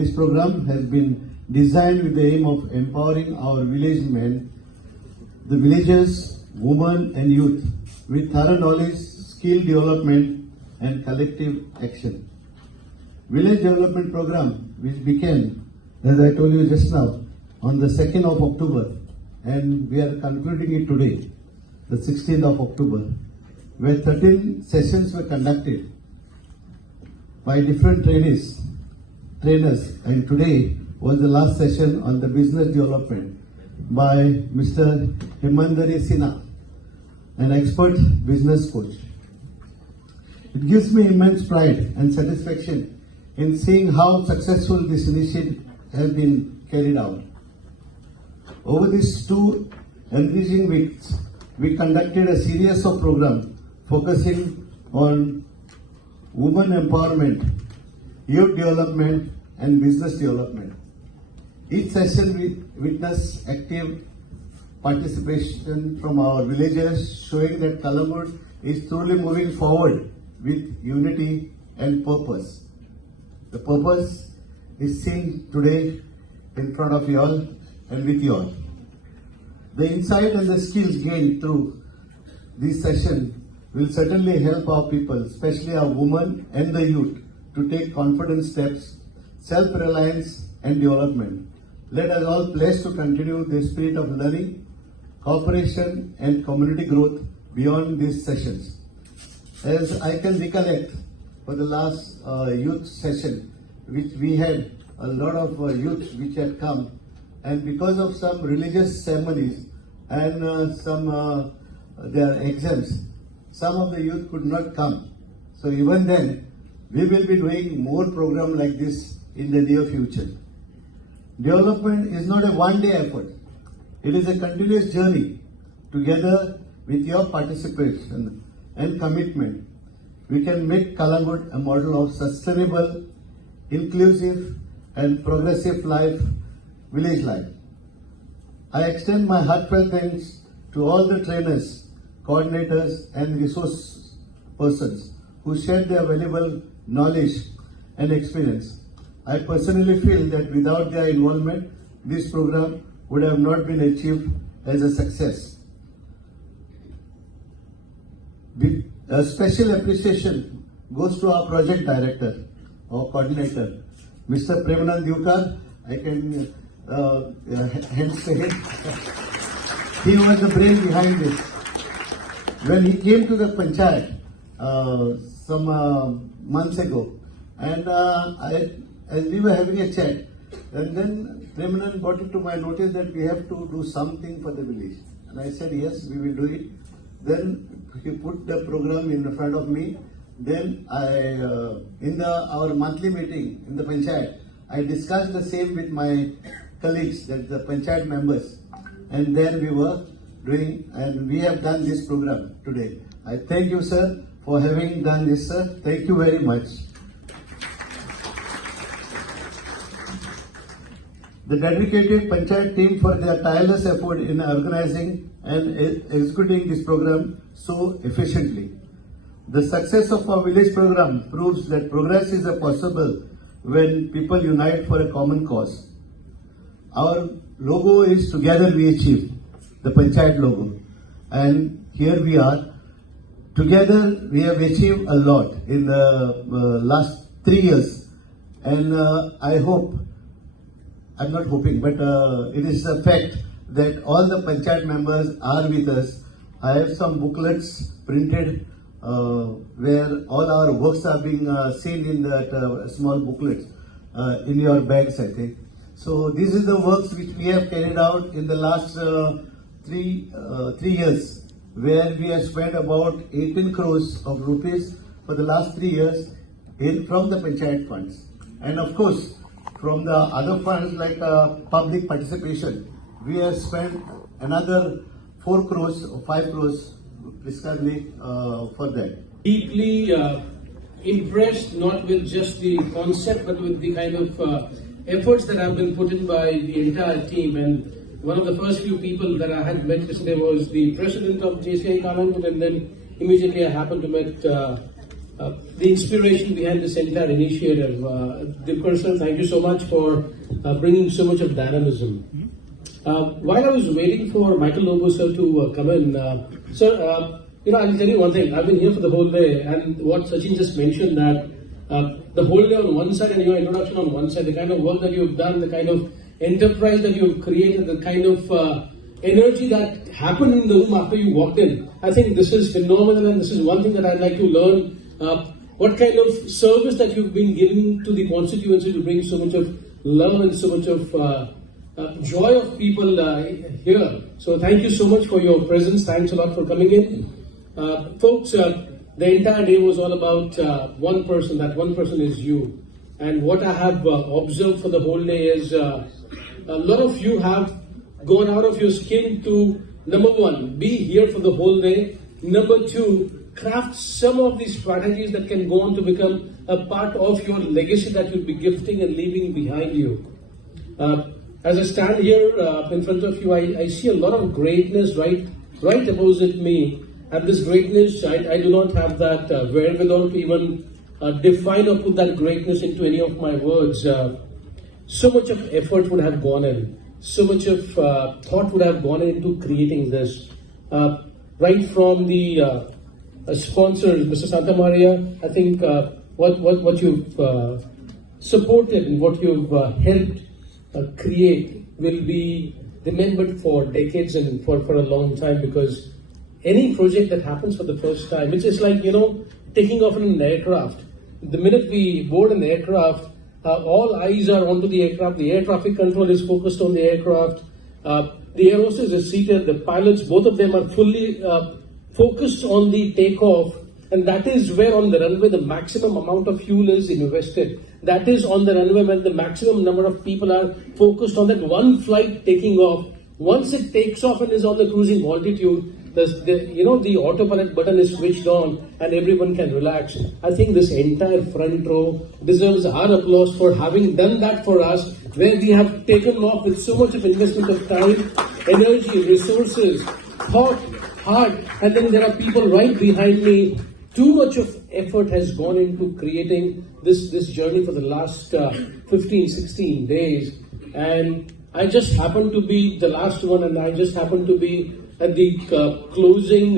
This program has been designed with the aim of empowering our village men, the villagers, women and youth with thorough knowledge, skill development and collective action. Village Development Program, which began, as I told you just now, on the 2nd of October, and we are concluding it today, the 16th of October, where 13 sessions were conducted by different trainers, and today was the last session on the business development by Mr. Hemandari Sinha, an expert business coach. It gives me immense pride and satisfaction in seeing how successful this initiative has been carried out. Over these 2 enriching weeks, we conducted a series of programs focusing on women empowerment, youth development and business development. Each session we witnessed active participation from our villagers, showing that Calangute is truly moving forward with unity and purpose. The purpose is seen today in front of you all and with you all. The insight and the skills gained through this session will certainly help our people, especially our women and the youth, to take confident steps, self-reliance and development. Let us all pledge to continue the spirit of learning, cooperation and community growth beyond these sessions. As I can recollect, for the last youth session, which we had a lot of youth which had come, and because of some religious ceremonies and some their exams, some of the youth could not come. So even then, we will be doing more program like this in the near future. Development is not a one-day effort. It is a continuous journey. Together with your participation and commitment, we can make Calangute a model of sustainable, inclusive and progressive village life. I extend my heartfelt thanks to all the trainers, coordinators and resource persons who shared their valuable knowledge and experience. I personally feel that without their involvement, this program would have not been achieved as a success. A special appreciation goes to our project director or coordinator, Mr. Premanand Yukar. I can hence say him. He was the brain behind this. When he came to the panchayat some months ago, and as we were having a chat, and then Premanand brought it to my notice that we have to do something for the village. And I said, yes, we will do it. Then he put the program in front of me. Then in our monthly meeting in the panchayat, I discussed the same with my colleagues, that the panchayat members. And then we were doing, and we have done this program today. I thank you, sir, for having done this, sir. Thank you very much. The dedicated panchayat team for their tireless effort in organizing and executing this program so efficiently. The success of our village program proves that progress is possible when people unite for a common cause. Our logo is Together We Achieve, the panchayat logo. And here we are. Together we have achieved a lot in the last 3 years. And I hope, I'm not hoping, but it is a fact that all the panchayat members are with us. I have some booklets printed where all our works are being seen in that small booklets in your bags, I think. So this is the works which we have carried out in the last 3 years, where we have spent about 18 crores of rupees for the last 3 years from the panchayat funds. And of course, from the other funds like public participation, we have spent another 4 crores or 5 crores precisely for that. Deeply impressed not with just the concept but with the kind of efforts that have been put in by the entire team. And one of the first few people that I had met yesterday was the president of JCI Calangute, and then immediately I happened to meet the inspiration behind this entire initiative. Vikas sir, thank you so much for bringing so much of dynamism. While I was waiting for Michael Lobo sir to come in, sir, I'll tell you one thing. I've been here for the whole day, and what Sachin just mentioned, that the whole day on one side and your introduction on one side, the kind of work that you've done, the kind of enterprise that you've created, the kind of energy that happened in the room after you walked in. I think this is phenomenal, and this is one thing that I'd like to learn. What kind of service that you've been giving to the constituency to bring so much of love and so much of joy of people here. So thank you so much for your presence. Thanks a lot for coming in. Folks, the entire day was all about one person. That one person is you. And what I have observed for the whole day is a lot of you have gone out of your skin to, number one, be here for the whole day. Number two, craft some of these strategies that can go on to become a part of your legacy that you'll be gifting and leaving behind you. As I stand here in front of you, I see a lot of greatness right opposite me. And this greatness, I do not have that wherewithal to even define or put that greatness into any of my words. So much of effort would have gone in. So much of thought would have gone into creating this. Right from the sponsors, Mr. Santa Maria, I think what you've supported and what you've helped create will be remembered for decades and for a long time, because any project that happens for the first time, it's just like, taking off in an aircraft. The minute we board an aircraft, all eyes are onto the aircraft. The air traffic control is focused on the aircraft. The air hostess is seated. The pilots, both of them, are fully focused on the takeoff. And that is where on the runway the maximum amount of fuel is invested. That is on the runway when the maximum number of people are focused on that one flight taking off. Once it takes off and is on the cruising altitude, the autopilot button is switched on and everyone can relax. I think this entire front row deserves our applause for having done that for us, where we have taken off with so much of investment of time, energy, resources, thought, heart, and then there are people right behind me. Too much of effort has gone into creating this journey for the last 15, 16 days. And I just happen to be the last one, and I just happen to be at the closing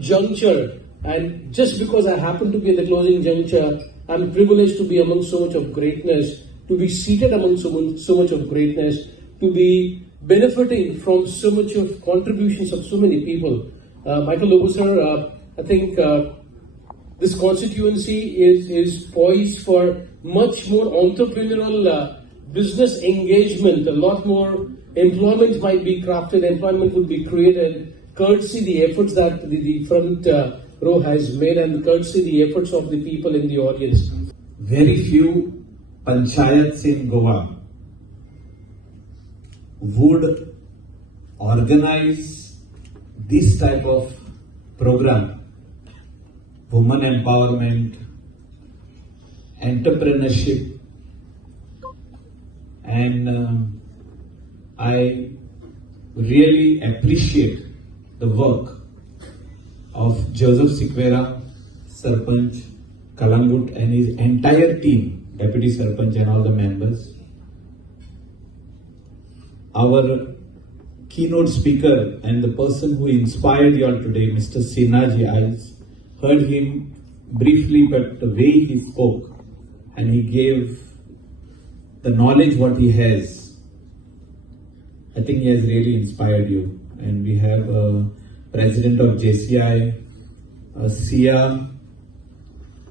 juncture. And just because I happen to be at the closing juncture, I'm privileged to be among so much of greatness, to be seated among so much of greatness, to be benefiting from so much of contributions of so many people. Michael Lobo sir, I think this constituency is poised for much more entrepreneurial business engagement. A lot more employment might be crafted, employment would be created, courtesy the efforts that the front row has made, and courtesy the efforts of the people in the audience. Very few panchayats in Goa would organize this type of program, women empowerment, entrepreneurship, and I really appreciate the work of Joseph Siqueira, Sarpanch, Calangute, and his entire team, Deputy Sarpanch and all the members. Our keynote speaker and the person who inspired you all today, Mr. Sinhaji, I heard him briefly, but the way he spoke and he gave the knowledge what he has, I think he has really inspired you. And we have a president of JCI, SIA,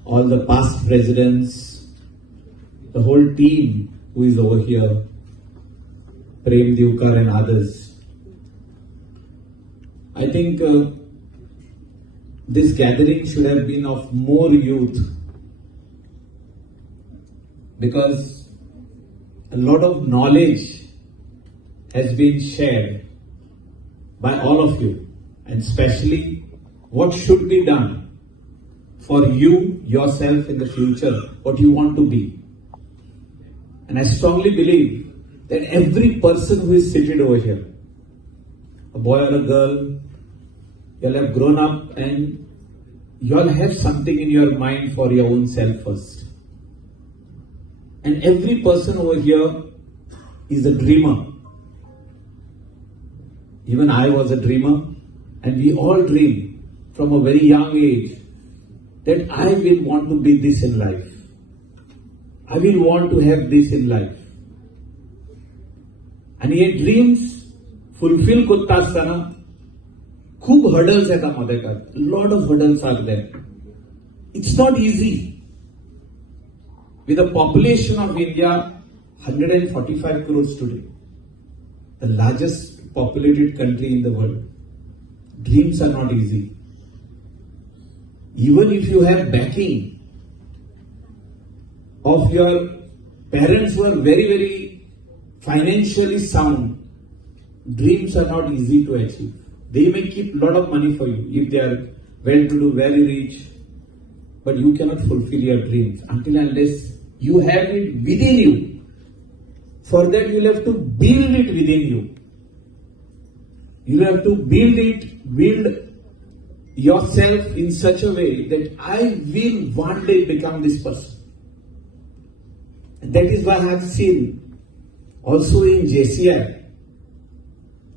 all the past presidents, the whole team who is over here, Prem Divkar and others. I think this gathering should have been of more youth, because a lot of knowledge has been shared by all of you, and especially what should be done for you, yourself in the future, what you want to be. And I strongly believe that every person who is seated over here, a boy or a girl, you'll have grown up and you all have something in your mind for your own self first. And every person over here is a dreamer. Even I was a dreamer, and we all dream from a very young age that I will want to be this in life. I will want to have this in life. And हे dreams fulfil करता असताना खूप hurdles येतात मदेकात. Lot of hurdles are there. It's not easy. With a population of India, 145 crores today, the largest populated country in the world, dreams are not easy. Even if you have backing of your parents who are very, very financially sound, dreams are not easy to achieve. They may keep a lot of money for you if they are well-to-do, very rich, but you cannot fulfill your dreams until unless you have it within you. For that, you will have to build it within you. You will have to build yourself in such a way that I will one day become this person. And that is why I have seen also in JCI,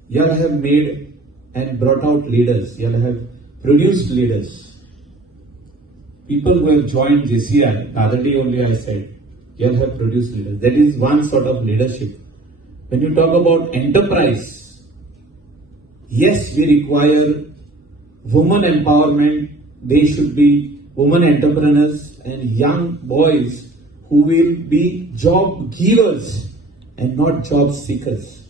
you all have made and brought out leaders. You all have produced leaders. People who have joined JCI, the other day only I said, you all have produced leaders. That is one sort of leadership. When you talk about enterprise, yes, we require women empowerment. They should be women entrepreneurs and young boys who will be job givers and not job seekers.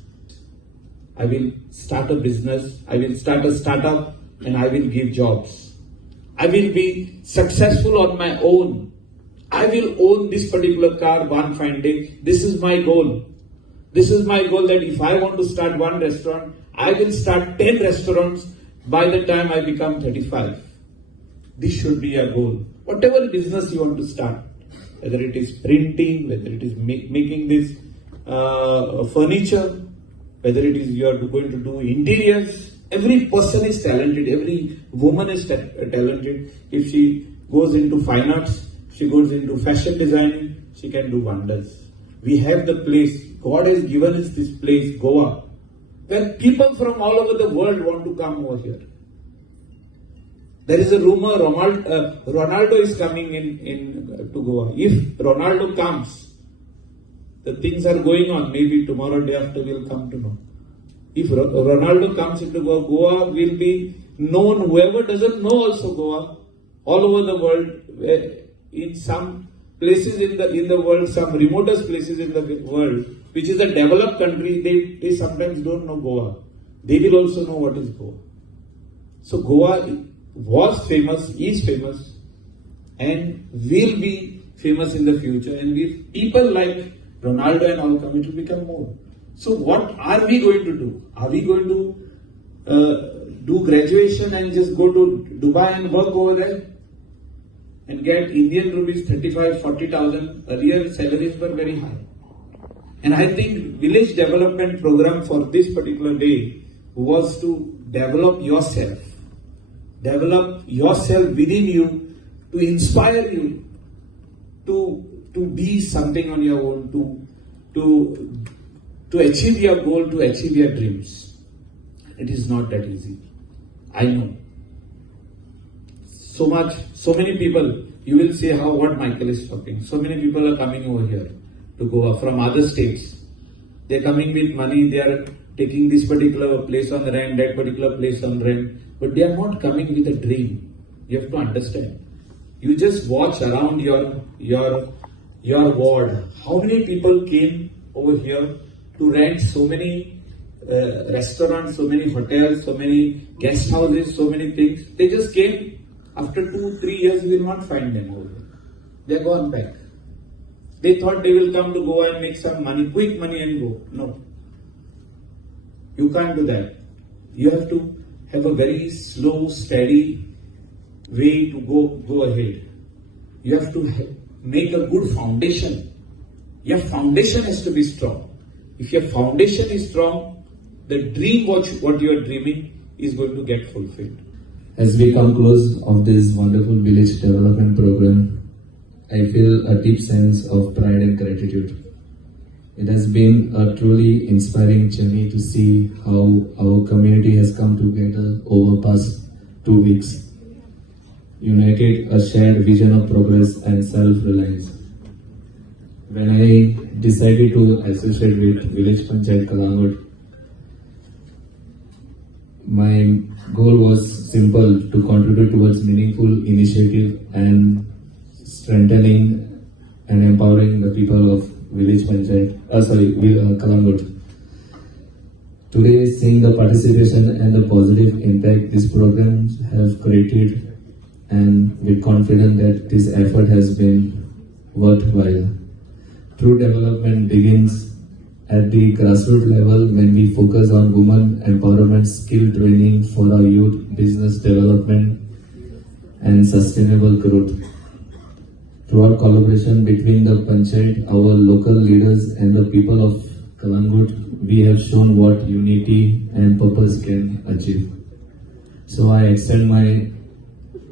I will start a business, I will start a startup, and I will give jobs. I will be successful on my own. I will own this particular car one fine day. This is my goal. This is my goal, that if I want to start one restaurant, I will start 10 restaurants by the time I become 35. This should be your goal. Whatever business you want to start, whether it is printing, whether it is making this furniture, whether it is you are going to do interiors, every person is talented, every woman is talented. If she goes into fine arts, she goes into fashion designing, she can do wonders. We have the place, God has given us this place, Goa, where people from all over the world want to come over here. There is a rumor Ronaldo is coming in to Goa. If Ronaldo comes, the things are going on. Maybe tomorrow, day after, we'll come to know. If Ronaldo comes into Goa, Goa will be known. Whoever doesn't know also Goa, all over the world, in some places in the world, some remotest places in the world, which is a developed country, they sometimes don't know Goa. They will also know what is Goa. So Goa was famous, is famous, and will be famous in the future. And with people like Ronaldo and all come, it will become more. So what are we going to do? Are we going to do graduation and just go to Dubai and work over there and get Indian rupees 35,000-40,000? Earlier salaries were very high. And I think village development program for this particular day was to develop yourself within you, to inspire you to be something on your own, to achieve your goal, to achieve your dreams. It is not that easy. I know. So many people, you will say what Michael is talking. So many people are coming over here to Goa from other states. They are coming with money, they are taking this particular place on rent, that particular place on rent, but they are not coming with a dream. You have to understand. You just watch around your ward. How many people came over here to rent so many restaurants, so many hotels, so many guest houses, so many things? They just came. After 2-3 years, you will not find them over here. They are gone back. They thought they will come to Goa and make some money, quick money, and go. No. You can't do that. You have to have a very slow, steady way to go ahead. You have to make a good foundation. Your foundation has to be strong. If your foundation is strong, the dream what you are dreaming is going to get fulfilled. As we come close of this wonderful village development program, I feel a deep sense of pride and gratitude. It has been a truly inspiring journey to see how our community has come together over past 2 weeks, united a shared vision of progress and self-reliance. When I decided to associate with Village Panchayat Calangute, my goal was simple: to contribute towards meaningful initiative and strengthening and empowering the people of Village Panchayat, Calangute. Today, seeing the participation and the positive impact these programs have created, and with confidence that this effort has been worthwhile. True development begins at the grassroots level when we focus on women empowerment, skill training for our youth, business development, and sustainable growth. Throughout collaboration between the Panchayat, our local leaders, and the people of Calangute, we have shown what unity and purpose can achieve. So I extend my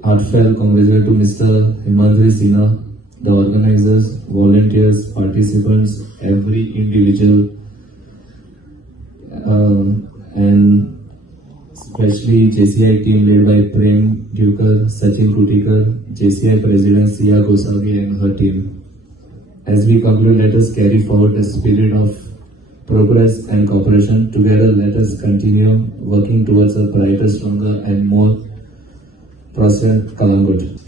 heartfelt congratulations to Mr. Himadri Sinha, the organizers, volunteers, participants, every individual, and especially JCI team led by Prem Dukar, Sachin Kutikar, JCI President Sia Gosavi and her team. As we conclude, let us carry forward the spirit of progress and cooperation. Together, let us continue working towards a brighter, stronger, and more prosperous Calangute.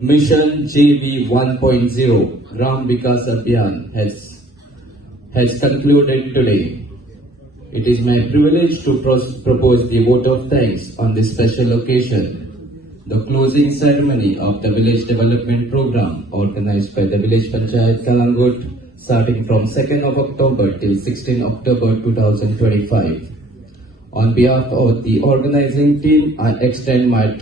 Mission JV 1.0 Gram Vikas Abhiyan has concluded today. It is my privilege to propose the vote of thanks on this special occasion, the closing ceremony of the Village Development Program organized by the Village Panchayat Calangute starting from 2nd of October till 16 October 2025. On behalf of the organizing team, I extend my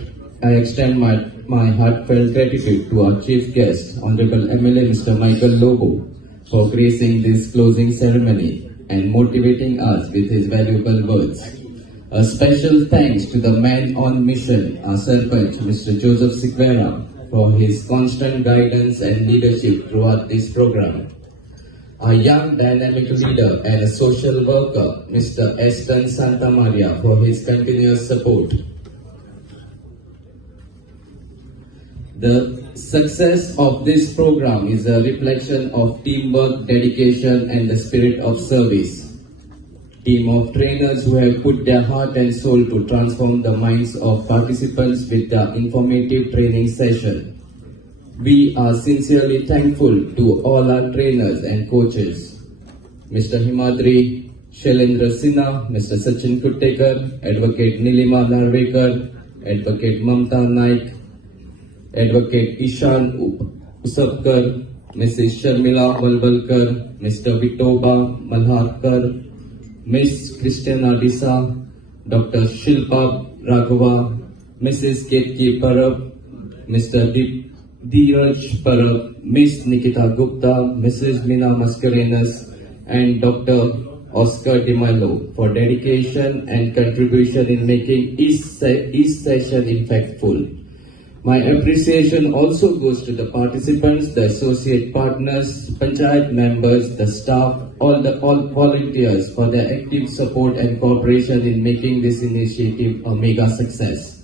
heartfelt gratitude to our chief guest, Honorable MLA Mr. Michael Lobo, for gracing this closing ceremony and motivating us with his valuable words. A special thanks to the man on mission, our Sarpanch, Mr. Joseph Sigvera, for his constant guidance and leadership throughout this program. Our young dynamic leader and a social worker, Mr. Eston Santamaria, for his continuous support. The success of this program is a reflection of teamwork, dedication, and the spirit of service. Team of trainers who have put their heart and soul to transform the minds of participants with the informative training session. We are sincerely thankful to all our trainers and coaches, Mr. Himadri, Shailendra Sinha, Mr. Sachin Kuttekar, Advocate Nilima Narvekar, Advocate Mamta Naik, Advocate Ishan Usapkar, Mrs. Sharmila Valvalkar, Mr. Vitoba Malharkar, Ms. Christina Disa, Dr. Shilpa Raghava, Mrs. Ketki Parab, Mr. Dheeraj Parab, Ms. Nikita Gupta, Mrs. Meena Mascarenas, and Dr. Oscar De Milo for dedication and contribution in making each session impactful. My appreciation also goes to the participants, the associate partners, panchayat members, the staff, all volunteers for their active support and cooperation in making this initiative a mega success.